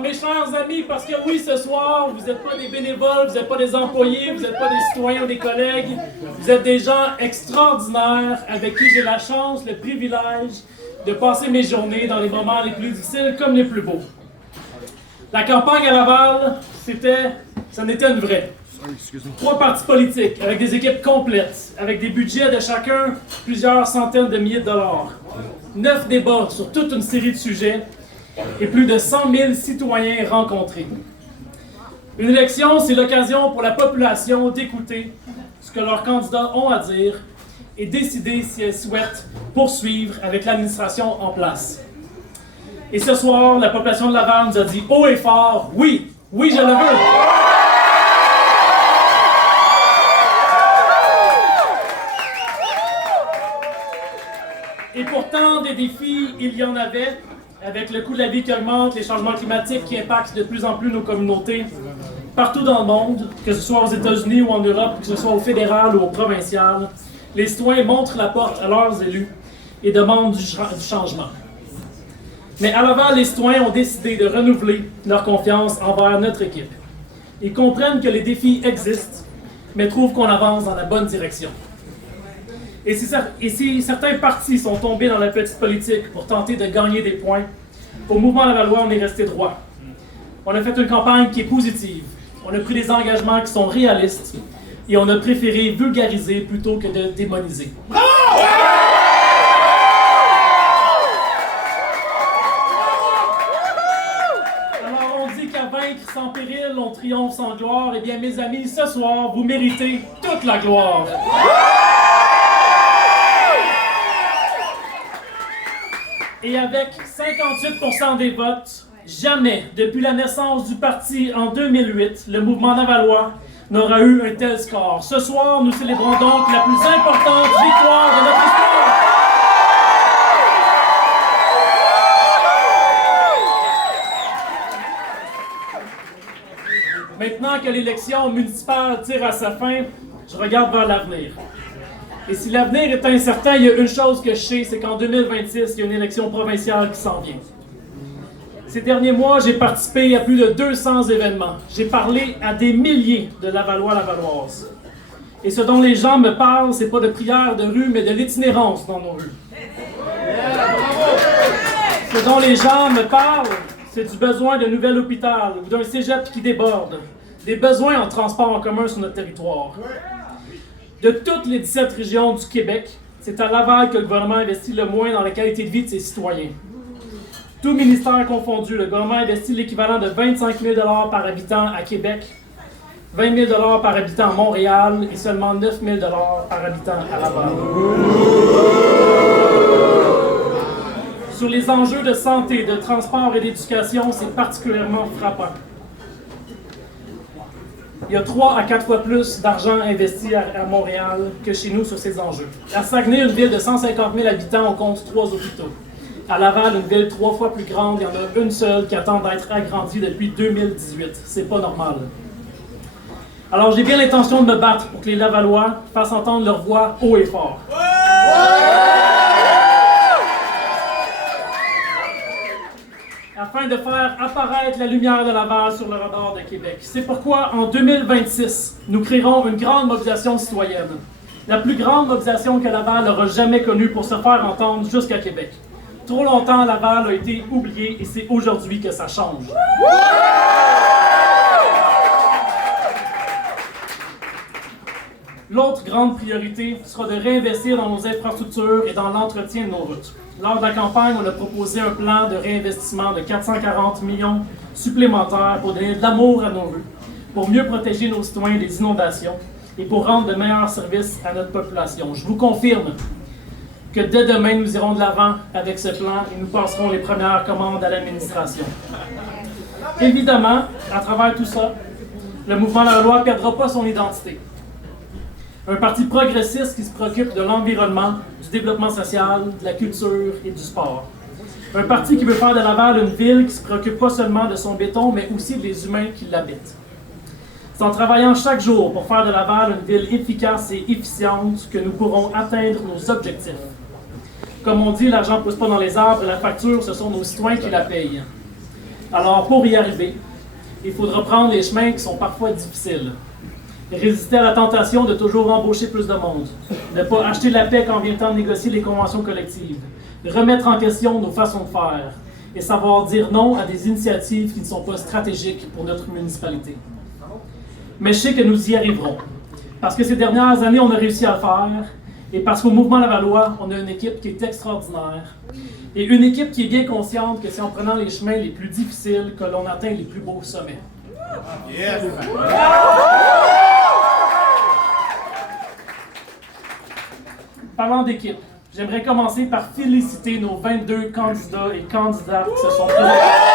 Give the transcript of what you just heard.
Alors, mes chers amis, parce que oui, ce soir, vous n'êtes pas des bénévoles, vous n'êtes pas des employés, vous n'êtes pas des citoyens ou des collègues, vous êtes des gens extraordinaires avec qui j'ai la chance, le privilège de passer mes journées dans les moments les plus difficiles comme les plus beaux. La campagne à Laval, ça n'était une vraie. 3 partis politiques, avec des équipes complètes, avec des budgets de chacun plusieurs centaines de milliers de dollars. 9 débats sur toute une série de sujets et plus de 100 000 citoyens rencontrés. Une élection, c'est l'occasion pour la population d'écouter ce que leurs candidats ont à dire et décider si elles souhaitent poursuivre avec l'administration en place. Et ce soir, la population de Laval nous a dit haut et fort, oui, oui, je le veux. Et pourtant, des défis, il y en avait, avec le coût de la vie qui augmente, les changements climatiques qui impactent de plus en plus nos communautés, partout dans le monde, que ce soit aux États-Unis ou en Europe, que ce soit au fédéral ou au provincial, les citoyens montrent la porte à leurs élus et demandent du changement. Mais à Laval, les citoyens ont décidé de renouveler leur confiance envers notre équipe. Ils comprennent que les défis existent, mais trouvent qu'on avance dans la bonne direction. Et si certains partis sont tombés dans la petite politique pour tenter de gagner des points, au mouvement Lavallois, on est resté droit. On a fait une campagne qui est positive. On a pris des engagements qui sont réalistes et on a préféré vulgariser plutôt que de démoniser. Alors on dit qu'à vaincre sans péril, on triomphe sans gloire. Eh bien mes amis, ce soir, vous méritez toute la gloire. Et avec 58% des votes, jamais, depuis la naissance du parti en 2008, le mouvement lavallois n'aura eu un tel score. Ce soir, nous célébrons donc la plus importante victoire de notre histoire. Maintenant que l'élection municipale tire à sa fin, je regarde vers l'avenir. Et si l'avenir est incertain, il y a une chose que je sais, c'est qu'en 2026, il y a une élection provinciale qui s'en vient. Ces derniers mois, j'ai participé à plus de 200 événements. J'ai parlé à des milliers de Lavallois, Lavalloises. Et ce dont les gens me parlent, c'est pas de prières de rue, mais de l'itinérance dans nos rues. Ce dont les gens me parlent, c'est du besoin d'un nouvel hôpital ou d'un cégep qui déborde. Des besoins en transport en commun sur notre territoire. De toutes les 17 régions du Québec, c'est à Laval que le gouvernement investit le moins dans la qualité de vie de ses citoyens. Tout ministère confondu, le gouvernement investit l'équivalent de 25 000 $ par habitant à Québec, 20 000 $ par habitant à Montréal et seulement 9 000 $ par habitant à Laval. Sur les enjeux de santé, de transport et d'éducation, c'est particulièrement frappant. Il y a 3 à 4 fois plus d'argent investi à Montréal que chez nous sur ces enjeux. À Saguenay, une ville de 150 000 habitants, on compte 3 hôpitaux. À Laval, une ville 3 fois plus grande, il y en a une seule qui attend d'être agrandie depuis 2018. C'est pas normal. Alors j'ai bien l'intention de me battre pour que les Lavallois fassent entendre leur voix haut et fort. Afin de faire apparaître la lumière de Laval sur le radar de Québec. C'est pourquoi, en 2026, nous créerons une grande mobilisation citoyenne. La plus grande mobilisation que Laval aura jamais connue pour se faire entendre jusqu'à Québec. Trop longtemps, Laval a été oublié et c'est aujourd'hui que ça change. L'autre grande priorité sera de réinvestir dans nos infrastructures et dans l'entretien de nos routes. Lors de la campagne, on a proposé un plan de réinvestissement de 440 millions supplémentaires pour donner de l'amour à nos rues, pour mieux protéger nos citoyens des inondations et pour rendre de meilleurs services à notre population. Je vous confirme que dès demain, nous irons de l'avant avec ce plan et nous passerons les premières commandes à l'administration. Évidemment, à travers tout ça, le mouvement Lavallois ne perdra pas son identité. Un parti progressiste qui se préoccupe de l'environnement, du développement social, de la culture et du sport. Un parti qui veut faire de Laval une ville qui ne se préoccupe pas seulement de son béton, mais aussi des humains qui l'habitent. C'est en travaillant chaque jour pour faire de Laval une ville efficace et efficiente que nous pourrons atteindre nos objectifs. Comme on dit, l'argent ne pousse pas dans les arbres, la facture, ce sont nos citoyens qui la payent. Alors, pour y arriver, il faudra prendre les chemins qui sont parfois difficiles. Résister à la tentation de toujours embaucher plus de monde. Ne pas acheter la paix quand vient le temps de négocier les conventions collectives. Remettre en question nos façons de faire. Et savoir dire non à des initiatives qui ne sont pas stratégiques pour notre municipalité. Mais je sais que nous y arriverons. Parce que ces dernières années, on a réussi à le faire. Et parce qu'au Mouvement Lavallois, on a une équipe qui est extraordinaire. Et une équipe qui est bien consciente que c'est en prenant les chemins les plus difficiles que l'on atteint les plus beaux sommets. Yes. Parlant d'équipe, j'aimerais commencer par féliciter nos 22 candidats et candidates qui se sont présentés.